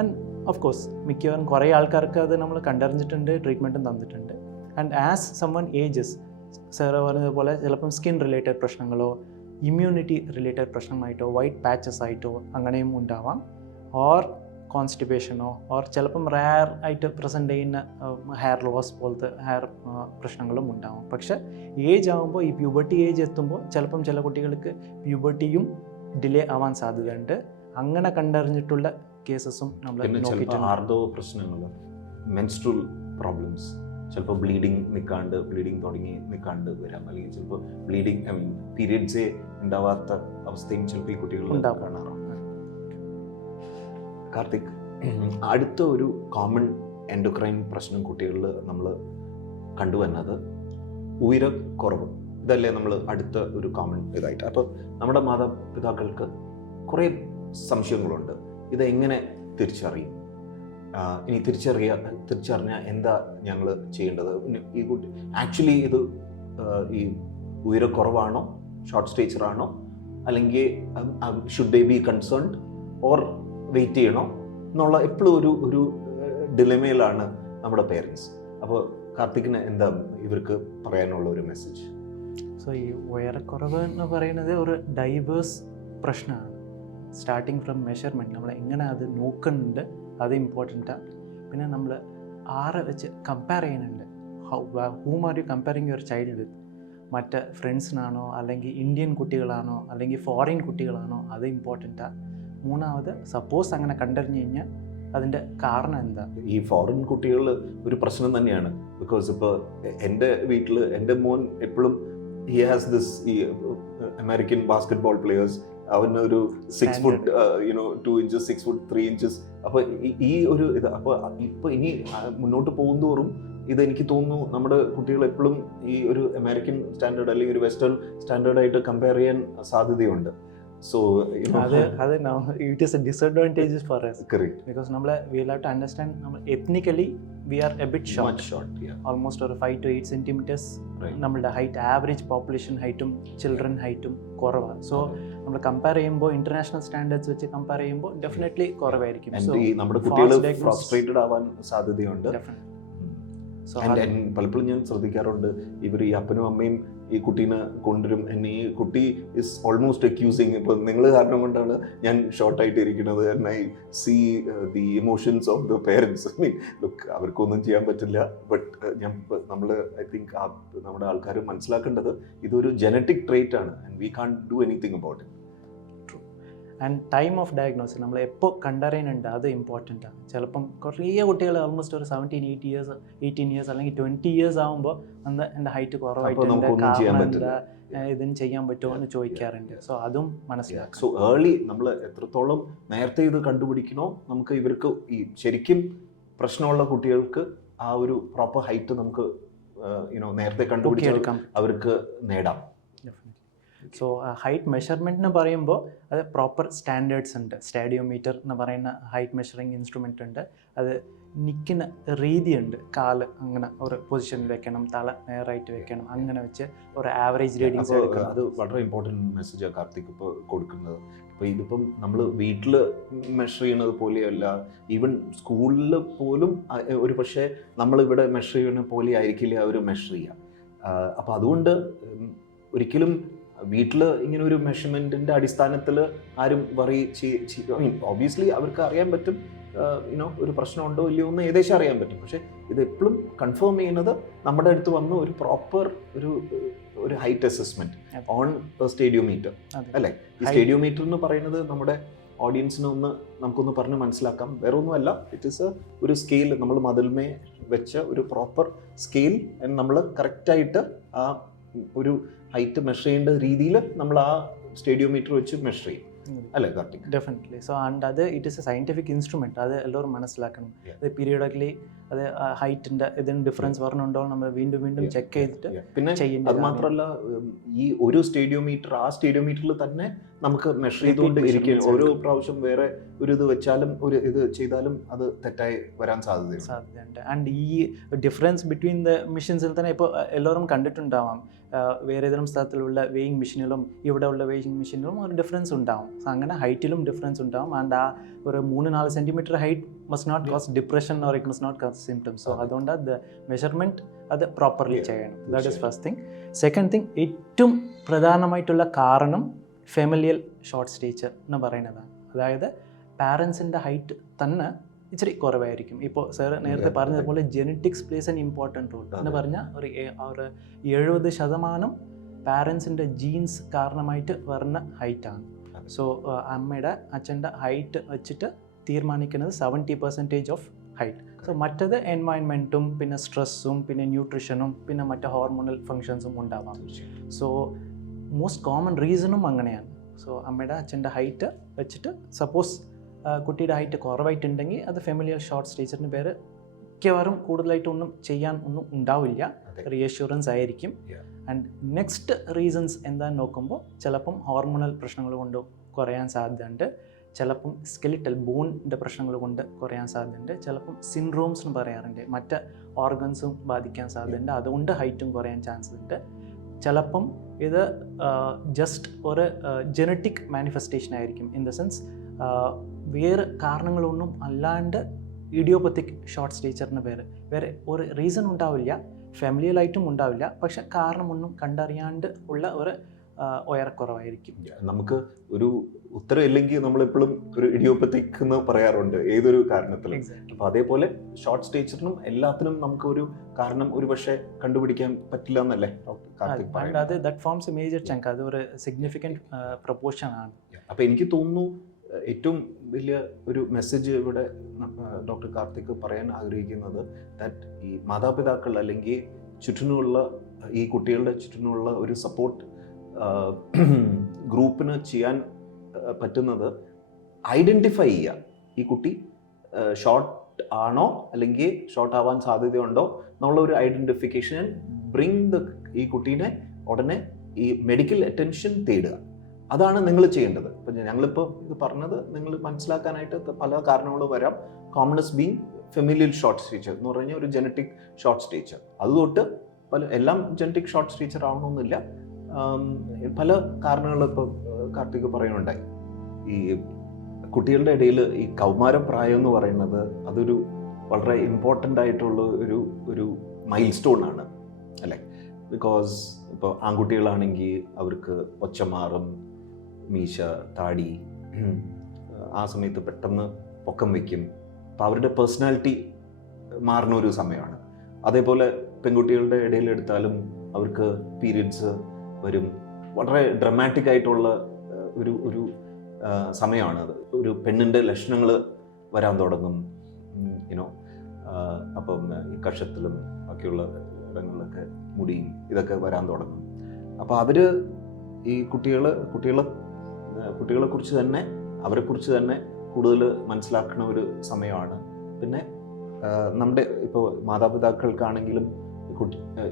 ആൻഡ് ഓഫ് കോഴ്സ് മിക്കവാറും കുറേ ആൾക്കാർക്ക് അത് നമ്മൾ കണ്ടറിഞ്ഞിട്ടുണ്ട്, ട്രീറ്റ്മെൻറ്റും തന്നിട്ടുണ്ട്. And as someone ages, sir പറഞ്ഞതുപോലെ ചിലപ്പം സ്കിൻ റിലേറ്റഡ് പ്രശ്നങ്ങളോ ഇമ്മ്യൂണിറ്റി റിലേറ്റഡ് പ്രശ്നമായിട്ടോ വൈറ്റ് പാച്ചസ് ആയിട്ടോ അങ്ങനെയും ഉണ്ടാവാം. ഓർ കോൺസ്റ്റിപ്പേഷനോ ഓർ ചിലപ്പം റയർ ആയിട്ട് പ്രസൻറ്റ് ചെയ്യുന്ന ഹെയർ ലോസ് പോലത്തെ ഹെയർ പ്രശ്നങ്ങളും ഉണ്ടാവും. പക്ഷേ ഏജ് ആകുമ്പോൾ ഈ പ്യൂബർട്ടി ഏജ് എത്തുമ്പോൾ ചിലപ്പം ചില കുട്ടികൾക്ക് പ്യൂബർട്ടിയും ഡിലേ ആവാൻ സാധ്യതയുണ്ട്. അങ്ങനെ കണ്ടറിഞ്ഞിട്ടുള്ള കേസസും നമ്മൾ നോക്കിയിട്ടുണ്ട്. ആർദോ പ്രശ്നങ്ങൾ, മെൻസ്ട്രൽ പ്രോബ്ലംസ്, ചിലപ്പോൾ ബ്ലീഡിങ് തുടങ്ങി നിൽക്കാണ്ട് വരാം, അല്ലെങ്കിൽ ചിലപ്പോൾ ബ്ലീഡിങ് പീരിയഡ്സേ ഉണ്ടാവാത്ത അവസ്ഥയും ചിലപ്പോൾ ഈ കുട്ടികളിൽ കാണാറുണ്ട്. കാർത്തിക്, അടുത്ത ഒരു കോമൺ എൻഡോക്രൈൻ പ്രശ്നം കുട്ടികളിൽ നമ്മൾ കണ്ടുവന്നത് ഉയരക്കുറവ്. ഇതല്ലേ നമ്മൾ അടുത്ത ഒരു കോമൺ ഇതായിട്ട്. അപ്പോൾ നമ്മുടെ മാതാപിതാക്കൾക്ക് കുറേ സംശയങ്ങളുണ്ട്, ഇതെങ്ങനെ തിരിച്ചറിയും, ഇനി തിരിച്ചറിഞ്ഞാൽ എന്താ ഞങ്ങൾ ചെയ്യേണ്ടത്, ഈ കുട്ടി ആക്ച്വലി ഇത് ഈ ഉയരക്കുറവാണോ, ഷോർട്ട് സ്റ്റേച്ചറാണോ, അല്ലെങ്കിൽ should they be concerned or wait ചെയ്യണോ എന്നുള്ള എപ്പോഴും ഒരു ഡിലമയിലാണ് നമ്മുടെ പേരൻസ്. അപ്പോൾ കാർത്തികിന് എന്താ ഇവർക്ക് പറയാനുള്ള ഒരു മെസ്സേജ്? സോ ഈ ഉയരക്കുറവ് എന്ന് പറയുന്നത് ഒരു ഡൈവേഴ്സ് പ്രശ്നമാണ്. സ്റ്റാർട്ടിങ് ഫ്രം മെഷർമെൻറ്റ് നമ്മൾ എങ്ങനെ അത് നോക്കുന്നുണ്ട് അത് ഇമ്പോർട്ടൻറ്റാണ്. പിന്നെ നമ്മൾ ആരെ വെച്ച് കമ്പയർ ചെയ്യുന്നുണ്ട്, whom are you comparing your child with, മറ്റ് ഫ്രണ്ട്സിനാണോ അല്ലെങ്കിൽ ഇന്ത്യൻ കുട്ടികളാണോ അല്ലെങ്കിൽ ഫോറിൻ കുട്ടികളാണോ, അത് ഇമ്പോർട്ടൻറ്റാണ്. മൂന്നാമത് സപ്പോസ് അങ്ങനെ കണ്ടറിഞ്ഞു കഴിഞ്ഞാൽ അതിൻ്റെ കാരണം എന്താ. ഈ ഫോറിൻ കുട്ടികൾ ഒരു പ്രശ്നം തന്നെയാണ്. ബിക്കോസ് ഇപ്പോൾ എൻ്റെ വീട്ടിൽ എൻ്റെ മോൻ എപ്പോഴും ഹി ഹാസ് ദിസ് ഈ അമേരിക്കൻ ബാസ്കറ്റ്ബോൾ പ്ലെയേഴ്സ്, അവനൊരു 6 foot 2 inches 6 foot 3 inches. അപ്പോൾ ഈ ഒരു ഇത് അപ്പോൾ ഇപ്പോൾ ഇനി മുന്നോട്ട് പോകുന്തോറും ഇതെനിക്ക് തോന്നുന്നു നമ്മുടെ കുട്ടികൾ എപ്പോഴും ഈ ഒരു അമേരിക്കൻ സ്റ്റാൻഡേർഡ് അല്ലെങ്കിൽ ഒരു വെസ്റ്റേൺ സ്റ്റാൻഡേർഡായിട്ട് കമ്പയർ ചെയ്യാൻ സാധ്യതയുണ്ട്. So it is a disadvantage for us. Correct. Because we will have to understand ethnically we are a bit short. Much short, yeah. Almost 5 to 8 centimeters. Right. നമ്മളുടെ height average population ഹൈറ്റും children ഹൈറ്റും കുറവാണ്. So നമ്മൾ compare ചെയ്യുമ്പോൾ international standards വെച്ച് compare ചെയ്യുമ്പോൾ definitely കുറവായിരിക്കും. നമ്മുടെ കുട്ടികൾ ഫ്രസ്ട്രേറ്റഡ് ആവാൻ സാധ്യതയുണ്ട്. പലപ്പോഴും ഞാൻ ശ്രദ്ധിക്കാറുണ്ട്, ഇവർ ഈ അപ്പനും അമ്മയും ഈ കുട്ടീനെ കൊണ്ടുവരും, എന്നെ ഈ കുട്ടി ഇസ് ഓൾമോസ്റ്റ് അക്യൂസിങ്, ഇപ്പോൾ നിങ്ങൾ കാരണം കൊണ്ടാണ് ഞാൻ ഷോർട്ടായിട്ട് ഇരിക്കുന്നത്, and I see the emotions of the parents. I mean look, അവർക്കൊന്നും ചെയ്യാൻ പറ്റില്ല. ബട്ട് നമ്മൾ ഐ തിങ്ക് നമ്മുടെ ആൾക്കാർ മനസ്സിലാക്കേണ്ടത് ഇതൊരു ജനറ്റിക് ട്രേറ്റ് ആണ്, and we can't do anything about it. And time of diagnosis നമ്മൾ എപ്പോൾ കണ്ടറിയുന്നുണ്ട് അത് ഇമ്പോർട്ടൻ്റ് ആണ്. ചിലപ്പം കുറേ കുട്ടികൾ ഓൾമോസ്റ്റ് ഒരു 17, 18 years അല്ലെങ്കിൽ 20 years ആകുമ്പോൾ എൻ്റെ ഹൈറ്റ് കുറവായിട്ടുണ്ട്, കാരണം എന്താ, ഇതിന് ചെയ്യാൻ പറ്റുമോ എന്ന് ചോദിക്കാറുണ്ട്. സോ അതും മനസ്സിലാക്കാം. സോ ഏർലി നമ്മൾ എത്രത്തോളം നേരത്തെ ഇത് കണ്ടുപിടിക്കണോ, നമുക്ക് ഇവർക്ക് ഈ ശരിക്കും പ്രശ്നമുള്ള കുട്ടികൾക്ക് ആ ഒരു പ്രോപ്പർ ഹൈറ്റ് നമുക്ക് നേരത്തെ കണ്ടുപിടിച്ചാൽ അവർക്ക് നേടാം. സോ ഹൈറ്റ് മെഷർമെൻറ്റിന് പറയുമ്പോൾ അത് പ്രോപ്പർ സ്റ്റാൻഡേർഡ്സ് ഉണ്ട്. സ്റ്റേഡിയോമീറ്റർ എന്ന് പറയുന്ന ഹൈറ്റ് മെഷറിങ് ഇൻസ്ട്രുമെൻ്റ് ഉണ്ട്. അത് നിൽക്കുന്ന രീതിയുണ്ട്. കാല് അങ്ങനെ ഒരു പൊസിഷനിൽ വെക്കണം, തല നേരായിട്ട് വെക്കണം, അങ്ങനെ വെച്ച് ഒരു ആവറേജ് റീഡിങ്സ് എടുക്കണം. അത് വളരെ ഇമ്പോർട്ടൻറ്റ് മെസ്സേജാണ് കാർത്തിക് ഇപ്പോൾ കൊടുക്കുന്നത്. ഇപ്പോൾ ഇതിപ്പം നമ്മൾ വീട്ടിൽ മെഷർ ചെയ്യുന്നത് പോലെയല്ല, ഈവൻ സ്കൂളിൽ പോലും ഒരു പക്ഷേ നമ്മളിവിടെ മെഷർ ചെയ്യുന്ന പോലെ ആയിരിക്കില്ല അവർ മെഷർ ചെയ്യുക. അപ്പോൾ അതുകൊണ്ട് ഒരിക്കലും വീട്ടിൽ ഇങ്ങനെ ഒരു മെഷർമെൻറ്റിൻ്റെ അടിസ്ഥാനത്തിൽ ആരും വറി ഒബ്വിയസ്ലി അവർക്ക് അറിയാൻ പറ്റും ഒരു പ്രശ്നമുണ്ടോ ഇല്ലയോ എന്ന് ഏകദേശം അറിയാൻ പറ്റും. പക്ഷേ ഇത് എപ്പോഴും കൺഫേം ചെയ്യുന്നത് നമ്മുടെ അടുത്ത് വന്ന് ഒരു പ്രോപ്പർ ഒരു ഹൈറ്റ് അസസ്മെന്റ് ഓൺ സ്റ്റേഡിയോമീറ്റർ അല്ലേ. ഈ സ്റ്റേഡിയോമീറ്റർ എന്ന് പറയുന്നത് നമ്മുടെ ഓഡിയൻസിന് നമുക്കൊന്ന് പറഞ്ഞ് മനസ്സിലാക്കാം. വേറെ ഒന്നുമല്ല, ഇറ്റ് ഈസ് ഒരു സ്കെയിൽ, നമ്മൾ മതിൽമേ വെച്ച ഒരു പ്രോപ്പർ സ്കെയിൽ. നമ്മൾ കറക്റ്റായിട്ട് ആ ഒരു ഹൈറ്റ് മെഷർ ചെയ്യേണ്ട രീതിയിൽ നമ്മൾ ആ സ്റ്റേഡിയോമീറ്റർ വെച്ച് മെഷർ ചെയ്യും അല്ലേ കാർത്തിക്? ഡെഫിനറ്റ്ലി. സോ ആൻഡ് അത് it is A scientific instrument. അത് എല്ലാവരും മനസ്സിലാക്കണം. അത് പീരിയോഡിക്കലി അത് ഹൈറ്റിൻ്റെ ഇതിന് ഡിഫറൻസ് പറഞ്ഞുണ്ടോ നമ്മൾ വീണ്ടും വീണ്ടും ചെക്ക് ചെയ്തിട്ട് പിന്നെ അത് മാത്രമല്ല, ഈ ഒരു സ്റ്റേഡിയോമീറ്റർ ആ സ്റ്റേഡിയോമീറ്ററിൽ തന്നെ നമുക്ക് മെഷർ ചെയ്തുകൊണ്ട് ഇരിക്കും. ഓരോ പ്രാവശ്യം വേറെ ഒരു ഇത് വെച്ചാലും ഒരു ഇത് ചെയ്താലും അത് തെറ്റായി വരാൻ സാധ്യതയുണ്ട്. ആൻഡ് ഈ ഡിഫറൻസ് ബിറ്റ്വീൻ ദ മെഷീൻസിൽ തന്നെ ഇപ്പോൾ എല്ലാവരും കണ്ടിട്ടുണ്ടാവാം. വേറെ ഏതെങ്കിലും സ്ഥലത്തിലുള്ള വെയിങ് മെഷീനിലും ഇവിടെ ഉള്ള വെയിങ് മെഷീനിലും ഒരു ഡിഫറൻസ് ഉണ്ടാവും. സോ അങ്ങനെ ഹൈറ്റിലും ഡിഫറൻസ് ഉണ്ടാവും. ആൻഡ് ആ ഒരു 3-4 centimetre height must not cause depression or it must not cause symptoms. So അതുകൊണ്ട് ദ മെഷർമെൻറ്റ് അത് പ്രോപ്പർലി ചെയ്യണം. That is first thing. Second thing, ഏറ്റവും പ്രധാനമായിട്ടുള്ള കാരണം ഫെമിലിയൽ ഷോർട്ട് സ്റ്റേച്ചർ എന്ന് പറയുന്നതാണ്. അതായത് പാരൻസിൻ്റെ ഹൈറ്റ് തന്നെ ഇച്ചിരി കുറവായിരിക്കും. ഇപ്പോൾ സാർ നേരത്തെ പറഞ്ഞതുപോലെ genetics plays an important role എന്ന് പറഞ്ഞാൽ ഒരു 70% പാരൻസിൻ്റെ ജീൻസ് കാരണമായിട്ട് വരുന്ന ഹൈറ്റാണ്. സോ അമ്മയുടെ അച്ഛൻ്റെ ഹൈറ്റ് വെച്ചിട്ട് തീരുമാനിക്കുന്നത് 70% ഓഫ് ഹൈറ്റ്. സോ മറ്റത് എൻവയൺമെൻറ്റും പിന്നെ സ്ട്രെസ്സും പിന്നെ ന്യൂട്രീഷനും പിന്നെ മറ്റ് ഹോർമോണൽ ഫങ്ഷൻസും ഉണ്ടാവാം. സോ മോസ്റ്റ് കോമൺ റീസണും അങ്ങനെയാണ്. സോ അമ്മയുടെ അച്ഛൻ്റെ ഹൈറ്റ് വെച്ചിട്ട് സപ്പോസ് കുട്ടിയുടെ ഹൈറ്റ് കുറവായിട്ടുണ്ടെങ്കിൽ അത് ഫെമിലിയൽ ഷോർട്ട് സ്റ്റേച്ചറിന് പേര് മിക്കവാറും കൂടുതലായിട്ടൊന്നും ചെയ്യാൻ ഒന്നും ഉണ്ടാവില്ല, റീഅഷ്യൂറൻസ് ആയിരിക്കും. ആൻഡ് നെക്സ്റ്റ് റീസൺസ് എന്താണെന്ന് നോക്കുമ്പോൾ ചിലപ്പം ഹോർമോണൽ പ്രശ്നങ്ങൾ കൊണ്ട് കുറയാൻ സാധ്യതയുണ്ട്, ചിലപ്പം സ്കെലിറ്റൽ ബോണിൻ്റെ പ്രശ്നങ്ങൾ കൊണ്ട് കുറയാൻ സാധ്യതയുണ്ട്, ചിലപ്പം സിൻഡ്രോംസ് എന്ന് പറയാറുണ്ട്, മറ്റ് ഓർഗൻസും ബാധിക്കാൻ സാധ്യതയുണ്ട്, അതുകൊണ്ട് ഹൈറ്റും കുറയാൻ ചാൻസ് ഉണ്ട്. ചിലപ്പം ഇത് ജസ്റ്റ് ഒരു ജനറ്റിക് മാനിഫെസ്റ്റേഷൻ ആയിരിക്കും. ഇൻ ദ സെൻസ് വേറെ കാരണങ്ങളൊന്നും അല്ലാണ്ട് ഇഡിയോപ്പത്തിക് ഷോർട്ട് സ്റ്റേച്ചറിന് പേര് വേറെ ഒരു റീസൺ ഉണ്ടാവില്ല, ഫാമിലിയലായിട്ടും ഉണ്ടാവില്ല, പക്ഷെ കാരണമൊന്നും കണ്ടറിയാണ്ട് ഉള്ള ഒരു ഉയരക്കുറവായിരിക്കും. നമുക്ക് ഒരു ഉത്തരം ഇല്ലെങ്കിൽ നമ്മളെപ്പോഴും ഒരു ഇഡിയോപ്പത്തിക് എന്ന് പറയാറുണ്ട് ഏതൊരു കാരണത്തിലും. അപ്പോൾ അതേപോലെ ഷോർട്ട് സ്റ്റേച്ചറിനും എല്ലാത്തിനും നമുക്ക് ഒരു കാരണം ഒരു പക്ഷേ കണ്ടുപിടിക്കാൻ പറ്റില്ല എന്നല്ലേ കാർത്തിക് പറയുന്നത്? അത് ദാറ്റ് ഫോംസ് എ മേജർ ചങ്ക്, അത് ഒരു സിഗ്നിഫിക്കൻറ്റ് പ്രൊപ്പോർഷൻ ആണ്. അപ്പോൾ എനിക്ക് തോന്നുന്നു ഏറ്റവും വലിയ ഒരു മെസ്സേജ് ഇവിടെ ഡോക്ടർ കാർത്തിക് പറയാൻ ആഗ്രഹിക്കുന്നത് ദാറ്റ് ഈ മാതാപിതാക്കൾ അല്ലെങ്കിൽ ചുറ്റിനുമുള്ള ഈ കുട്ടികളുടെ ചുറ്റിനുമുള്ള ഒരു സപ്പോർട്ട് ഗ്രൂപ്പിന് ചെയ്യാൻ പറ്റുന്നത് ഐഡൻറ്റിഫൈ ചെയ്യുക. ഈ കുട്ടി ഷോർട്ട് ആണോ അല്ലെങ്കിൽ ഷോർട്ട് ആവാൻ സാധ്യതയുണ്ടോ എന്നുള്ള ഒരു ഐഡൻറ്റിഫിക്കേഷൻ, ബ്രിങ് ഈ കുട്ടീനെ ഉടനെ ഈ മെഡിക്കൽ അറ്റൻഷൻ തേടുക. അതാണ് നിങ്ങൾ ചെയ്യേണ്ടത്. ഇപ്പം ഞങ്ങളിപ്പോൾ ഇത് പറഞ്ഞത് നിങ്ങൾ മനസ്സിലാക്കാനായിട്ട് പല കാരണങ്ങളും വരാം. കോമണസ് ബീങ് ഫെമിലിയൽ ഷോർട്ട് സ്റ്റേച്ചർ എന്ന് പറഞ്ഞാൽ ഒരു ജനറ്റിക് ഷോർട്ട് സ്റ്റേച്ചർ. അതുതൊട്ട് എല്ലാം ജനറ്റിക് ഷോർട്ട് സ്റ്റേച്ചർ ആവണമെന്നില്ല. പല കാരണങ്ങൾ ഇപ്പോൾ കാർത്തിക് പറയുന്നുണ്ടായി. ഈ കുട്ടികളുടെ ഇടയിൽ ഈ കൗമാരപ്രായം എന്ന് പറയുന്നത് അതൊരു വളരെ ഇമ്പോർട്ടൻ്റ് ആയിട്ടുള്ള ഒരു മൈൽ സ്റ്റോൺ ആണ് അല്ലേ. ബിക്കോസ് ഇപ്പോൾ ആൺകുട്ടികളാണെങ്കിൽ അവർക്ക് ഒച്ചമാറും, മീശ, താടി, ആ സമയത്ത് പെട്ടെന്ന് പൊക്കം വയ്ക്കും. അപ്പോൾ അവരുടെ പേഴ്സണാലിറ്റി മാറുന്ന ഒരു സമയമാണ്. അതേപോലെ പെൺകുട്ടികളുടെ ഇടയിൽ എടുത്താലും അവർക്ക് പീരിയഡ്സ് വരും. വളരെ ഡ്രമാറ്റിക് ആയിട്ടുള്ള ഒരു സമയമാണ് അത്. ഒരു പെണ്ണിൻ്റെ ലക്ഷണങ്ങൾ വരാൻ തുടങ്ങും. അപ്പം ഈ കഷത്തിലും ഒക്കെയുള്ള ഇടങ്ങളിലൊക്കെ മുടിയും ഇതൊക്കെ വരാൻ തുടങ്ങും. അപ്പോൾ അവർ ഈ കുട്ടികളെക്കുറിച്ച് തന്നെ അവരെക്കുറിച്ച് തന്നെ കൂടുതൽ മനസ്സിലാക്കുന്ന ഒരു സമയമാണ്. പിന്നെ നമ്മുടെ ഇപ്പോൾ മാതാപിതാക്കൾക്കാണെങ്കിലും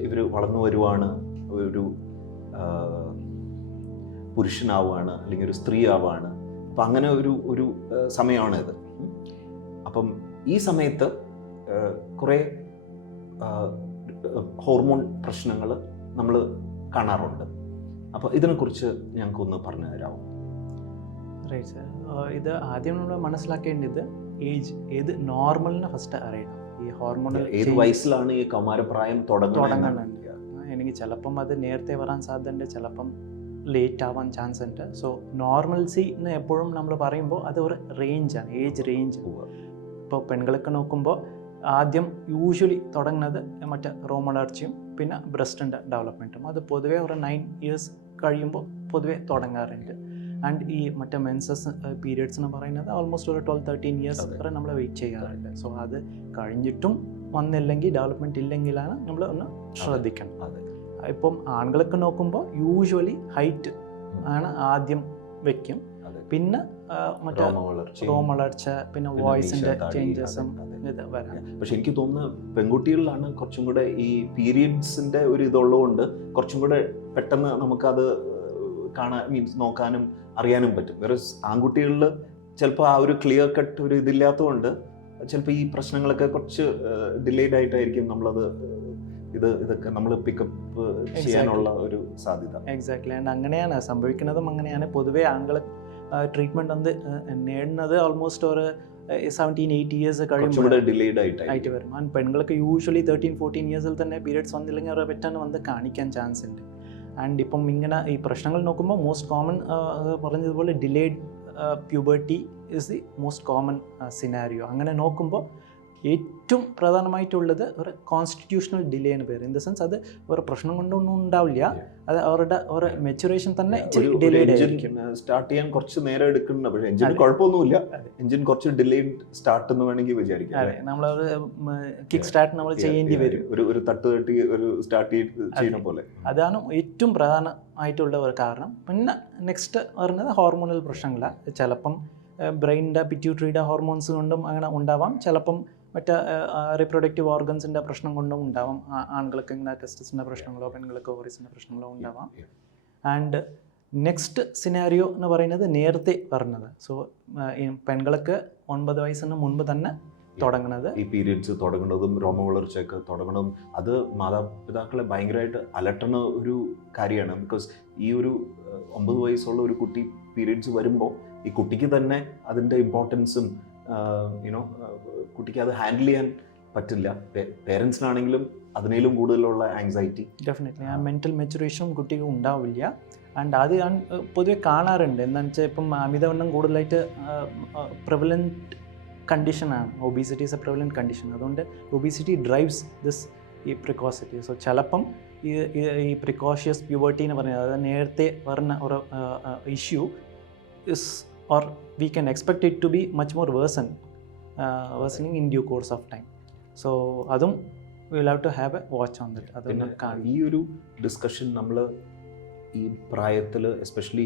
ഇവർ വളർന്നു വരുവാണ്, ഒരു പുരുഷനാവുകയാണ് അല്ലെങ്കിൽ ഒരു സ്ത്രീ ആവുകയാണ്. അപ്പം അങ്ങനെ ഒരു സമയമാണ് ഇത്. അപ്പം ഈ സമയത്ത് കുറേ ഹോർമോൺ പ്രശ്നങ്ങൾ നമ്മൾ കാണാറുണ്ട്. അപ്പോൾ ഇതിനെക്കുറിച്ച് ഞങ്ങൾക്കൊന്ന് പറഞ്ഞു തരാമോ? Right sir. ഇത് ആദ്യം നമ്മൾ മനസ്സിലാക്കേണ്ടത് ഏത് നോർമലിനെ ഫസ്റ്റ് അറിയണം. ഈ ഹോർമോണൽ ഏത് വയസ്സിലാണ് ഈ കൗമാരപ്രായം തുടങ്ങുന്നുണ്ട്. എനിക്ക് ചിലപ്പം അത് നേരത്തെ വരാൻ സാധ്യതയുണ്ട്, ചിലപ്പം ലേറ്റ് ആവാൻ ചാൻസ് ഉണ്ട്. സോ നോർമൽസി എന്ന് എപ്പോഴും നമ്മൾ പറയുമ്പോൾ അത് ഒരു റേഞ്ചാണ്, ഏജ് റേഞ്ച്. ഇപ്പോൾ പെൺകളൊക്കെ നോക്കുമ്പോൾ ആദ്യം യൂഷ്വലി തുടങ്ങുന്നത് മറ്റേ റോം വളർച്ചയും പിന്നെ ബ്രസ്റ്റിൻ്റെ ഡെവലപ്മെൻറ്റും. അത് പൊതുവേ ഒരു 9 years കഴിയുമ്പോൾ പൊതുവേ തുടങ്ങാറുണ്ട്. ആൻഡ് ഈ മറ്റേ മെൻസസ് പീരിയഡ്സ് എന്ന് പറയുന്നത് ഓൾമോസ്റ്റ് ഒരു 12-13 years വരെ നമ്മൾ വെയിറ്റ് ചെയ്യാറുണ്ട്. സോ അത് കഴിഞ്ഞിട്ടും വന്നില്ലെങ്കിൽ, ഡെവലപ്മെൻറ്റ് ഇല്ലെങ്കിലാണ് നമ്മൾ ഒന്ന് ശ്രദ്ധിക്കണം. ഇപ്പം ആണുങ്ങളൊക്കെ നോക്കുമ്പോൾ യൂഷ്വലി ഹൈറ്റ് ആണ് ആദ്യം വെക്കും, പിന്നെ മറ്റേ റോം വളർച്ച, പിന്നെ വോയിസിൻ്റെ ചേഞ്ചസും ഇത് വരാം. പക്ഷെ എനിക്ക് തോന്നുന്നു പെൺകുട്ടികളിലാണ് കുറച്ചും കൂടെ ഈ പീരിയഡ്സിൻ്റെ ഒരു ഇതുള്ളതുകൊണ്ട് കുറച്ചും കൂടെ പെട്ടെന്ന് നമുക്കത് നോക്കാനും അറിയാനും പറ്റും. വേറെ ആൺകുട്ടികളിൽ ചിലപ്പോൾ ആ ഒരു ക്ലിയർ കട്ട് ഒരു ഇതില്ലാത്തതുകൊണ്ട് ചിലപ്പോൾ ഈ പ്രശ്നങ്ങളൊക്കെ കുറച്ച് ഡിലേഡ് ആയിട്ടായിരിക്കും നമ്മളത് ഇതൊക്കെ നമ്മൾ പിക്കപ്പ് ചെയ്യാനുള്ള ഒരു സാധ്യത. എക്സാക്ട്ലി. ആൻഡ് അങ്ങനെയാണ് സംഭവിക്കുന്നതും. അങ്ങനെയാണ് പൊതുവേ ആണുങ്ങൾ ട്രീറ്റ്മെൻറ്റ് വന്ന് നേടുന്നത് ഓൾമോസ്റ്റ് ഒരു 17-8 years കഴിയുമ്പോൾ ആയിട്ട് വരും. ആൻഡ് പെണ്ണുങ്ങൾക്ക് യൂഷ്വലി 13-14 years തന്നെ പീരിയഡ്സ് വന്നില്ലെങ്കിൽ അവർ പെട്ടെന്ന് വന്ന് കാണിക്കാൻ ചാൻസ് ഉണ്ട്. ആൻഡ് ഇപ്പം ഇങ്ങനെ ഈ പ്രശ്നങ്ങൾ നോക്കുമ്പോൾ മോസ്റ്റ് കോമൺ പറഞ്ഞതുപോലെ delayed puberty is the most common scenario. അങ്ങനെ നോക്കുമ്പോൾ ഏറ്റവും പ്രധാനമായിട്ടുള്ളത് ഒരു കോൺസ്റ്റിറ്റ്യൂഷണൽ ഡിലേ എന്ന് പേര്. ഇൻ ദ സെൻസ് അത് ഒരു പ്രശ്നം കൊണ്ടൊന്നും ഉണ്ടാവില്ല, അത് അവരുടെ ഒരു മെച്ചുറേഷൻ തന്നെ ഡിലേഡ് ആയിരിക്കും. സ്റ്റാർട്ട് ചെയ്യാൻ കുറച്ച് നേരം എടുക്കുന്നുണ്ട്, പക്ഷേ എഞ്ചിൻ കുഴപ്പമൊന്നുമില്ല. എഞ്ചിൻ കുറച്ച് ഡിലേഡ് സ്റ്റാർട്ട് എന്ന് വേണമെങ്കിൽ വിചാരിക്കാം. അതെ, നമ്മളൊരു കിക്ക് സ്റ്റാർട്ട് നമ്മൾ ചെയ്യേണ്ടി വരും, ഒരു തട്ട് തട്ടി ഒരു സ്റ്റാർട്ട് ചെയ്യുന്ന പോലെ. അതാണ് ഏറ്റവും പ്രധാനമായിട്ടുള്ള ഒരു കാരണം. പിന്നെ നെക്സ്റ്റ് പറയുന്നത് ഹോർമോണൽ പ്രശ്നങ്ങളാണ്. ചിലപ്പം ബ്രെയിനിൻ്റെ പിറ്റ്യൂട്ടറിയുടെ ഹോർമോൺസ് കൊണ്ടും അങ്ങനെ ഉണ്ടാവാം, ചിലപ്പം മറ്റേ റീപ്രൊഡക്റ്റീവ് ഓർഗൻസിൻ്റെ പ്രശ്നം കൊണ്ടും ഉണ്ടാവാം. ആണുങ്ങൾക്ക് ഇങ്ങനെ ടെസ്റ്റസിൻ്റെ പ്രശ്നങ്ങളോ പെണ്ണുങ്ങൾക്ക് ഓവറീസിൻ്റെ പ്രശ്നങ്ങളോ ഉണ്ടാവാം. ആൻഡ് നെക്സ്റ്റ് സിനാരിയോ എന്ന് പറയുന്നത് നേരത്തെ പറഞ്ഞത്. സോ പെൺകൾക്ക് 9 വയസ്സിന് മുൻപ് തന്നെ തുടങ്ങുന്നത്, ഈ പീരിയഡ്സ് തുടങ്ങുന്നതും രോമ വളർച്ചയൊക്കെ തുടങ്ങുന്നതും അത് മാതാപിതാക്കളെ ഭയങ്കരമായിട്ട് അലട്ടണ ഒരു കാര്യമാണ്. ബിക്കോസ് ഈ ഒരു 9 വയസ്സുള്ള ഒരു കുട്ടി പീരിയഡ്സ് വരുമ്പോൾ ഈ കുട്ടിക്ക് തന്നെ അതിൻ്റെ ഇമ്പോർട്ടൻസും കുട്ടിക്ക് അത് ഹാൻഡിൽ ചെയ്യാൻ പറ്റില്ല. പേരൻസിനാണെങ്കിലും അതിനേലും കൂടുതലുള്ള ആങ്സൈറ്റി. ഡെഫിനറ്റ്ലി ആ മെൻ്റൽ മെച്ചുറേഷനും കുട്ടിക്ക് ഉണ്ടാവില്ല. ആൻഡ് അത് ഞാൻ പൊതുവെ കാണാറുണ്ട്. എന്താണെന്ന് വെച്ചാൽ ഇപ്പം അമിതവണ്ണം കൂടുതലായിട്ട് പ്രിവലൻറ്റ് കണ്ടീഷനാണ്. Obesity is A prevalent condition. അതുകൊണ്ട് ഒബീസിറ്റി ഡ്രൈവ്സ് ദിസ് ഈ പ്രിക്കോസിറ്റി. സോ ചിലപ്പം ഈ പ്രിക്കോഷ്യസ് പ്യൂബർട്ടി എന്ന് പറയുന്നത്, അതായത് നേരത്തെ വരുന്ന ഒരു issue is or we can expect it to be much more worsening in due course of time. So adum we will have to have a watch on that. അതൊന്ന് ഈ ഒരു ഡിസ്കഷൻ നമ്മൾ ഈ പ്രായത്തിൽ എസ്പെഷ്യലി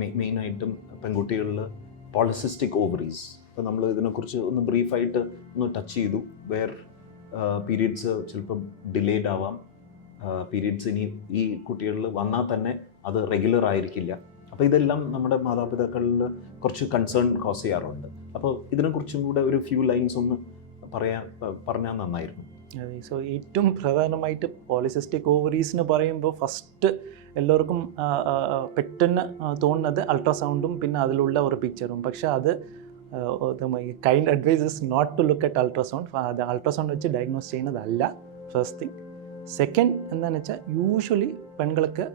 മെയിനായിട്ടും പെൺകുട്ടികളിൽ പോളിസിസ്റ്റിക് ഓവറീസ്, അപ്പോൾ നമ്മൾ ഇതിനെക്കുറിച്ച് ഒന്ന് ബ്രീഫായിട്ട് ഒന്ന് ടച്ച് ചെയ്തു. പീരിയഡ്സ് ചിലപ്പം ഡിലേഡ് ആവാം, പീരിയഡ്സ് ഇനി ഈ കുട്ടികളിൽ വന്നാൽ തന്നെ അത് റെഗുലർ ആയിരിക്കില്ല. അപ്പോൾ ഇതെല്ലാം നമ്മുടെ മാതാപിതാക്കളിൽ കുറച്ച് കൺസേൺ കോസ് ചെയ്യാറുണ്ട്. അപ്പോൾ ഇതിനെക്കുറിച്ചും കൂടെ ഒരു ഫ്യൂ ലൈൻസ് ഒന്ന് പറഞ്ഞാൽ നന്നായിരുന്നു. അതെ. സോ ഏറ്റവും പ്രധാനമായിട്ട് പോളിസിസ്റ്റിക് ഓവറീസ് എന്ന് പറയുമ്പോൾ ഫസ്റ്റ് എല്ലാവർക്കും പെട്ടെന്ന് തോന്നുന്നത് അൾട്രാസൗണ്ടും പിന്നെ അതിലുള്ള ഒരു പിക്ചറും. പക്ഷേ അത് kind advice is not to look at ultrasound. അത് അൾട്രാസൗണ്ട് വെച്ച് ഡയഗ്നോസ് ചെയ്യുന്നതല്ല ഫസ്റ്റ് തിങ്. സെക്കൻഡ് എന്താണെന്ന് വെച്ചാൽ യൂഷ്വലി പെൺകൾക്ക്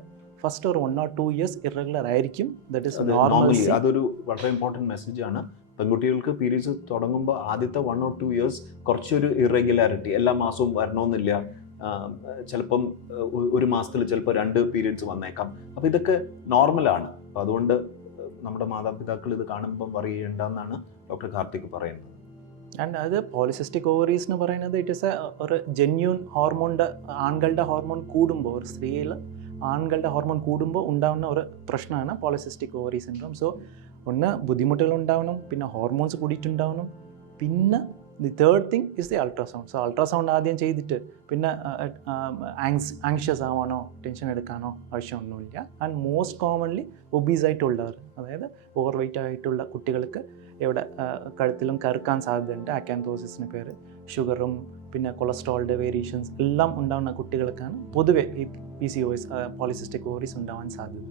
ഫസ്റ്റ് ഒരു 1 or 2 years ഇറഗുലർ ആയിരിക്കും. That is normally. അതൊരു വളരെ ഇമ്പോർട്ടൻറ്റ് മെസ്സേജ് ആണ്. പെൺകുട്ടികൾക്ക് പീരിയഡ്സ് തുടങ്ങുമ്പോൾ ആദ്യത്തെ 1 or 2 years കുറച്ചൊരു ഇറഗുലാരിറ്റി, എല്ലാ മാസവും വരണമെന്നില്ല. ചിലപ്പം ഒരു മാസത്തിൽ ചിലപ്പോൾ 2 periods വന്നേക്കാം. അപ്പോൾ ഇതൊക്കെ നോർമലാണ്. അപ്പോൾ അതുകൊണ്ട് നമ്മുടെ മാതാപിതാക്കൾ ഇത് കാണുമ്പം പറയേണ്ടെന്നാണ് ഡോക്ടർ കാർത്തിക് പറയുന്നത്. ആൻഡ് അത് പോളിസിസ്റ്റിക് ഓവറീസ് എന്ന് പറയുന്നത് ഇറ്റ് ഈസ് ഒരു ജെന്യൂൻ ഹോർമോണിൻ്റെ, ആൺകളുടെ ഹോർമോൺ കൂടുമ്പോൾ, ഒരു സ്ത്രീയിൽ ആൺകളുടെ ഹോർമോൺ കൂടുമ്പോൾ ഉണ്ടാകുന്ന ഒരു പ്രശ്നമാണ് പോളിസിസ്റ്റിക് ഓവറി സിൻഡ്രോം. സോ ഒന്ന് ബുദ്ധിമുട്ടുകൾ ഉണ്ടാവണം, പിന്നെ ഹോർമോൺസ് കൂടിയിട്ടുണ്ടാവണം, പിന്നെ the third thing is the ultrasound. So ultrasound ആദ്യം ചെയ്തിട്ട് പിന്നെ ആങ്ഷ്യസ് ആവാനോ ടെൻഷൻ എടുക്കാനോ ആവശ്യമൊന്നുമില്ല. ആൻഡ് മോസ്റ്റ് കോമൺലി ഒബീസായിട്ടുള്ളവർ, അതായത് ഓവർ വെയ്റ്റ് ആയിട്ടുള്ള കുട്ടികൾക്ക് ഇവിടെ കഴുത്തിലും കറുക്കാൻ സാധ്യതയുണ്ട്. അക്കാന്തോസിസിന് പേര്. ഷുഗറും പിന്നെ കൊളസ്ട്രോളിൻ്റെ വേരിയേഷൻസ് എല്ലാം ഉണ്ടാകുന്ന കുട്ടികൾക്കാണ് പൊതുവെ ഈ PCOS പോളിസിസ്റ്റിക് ഓവറീസ് ഉണ്ടാവാൻ സാധ്യത.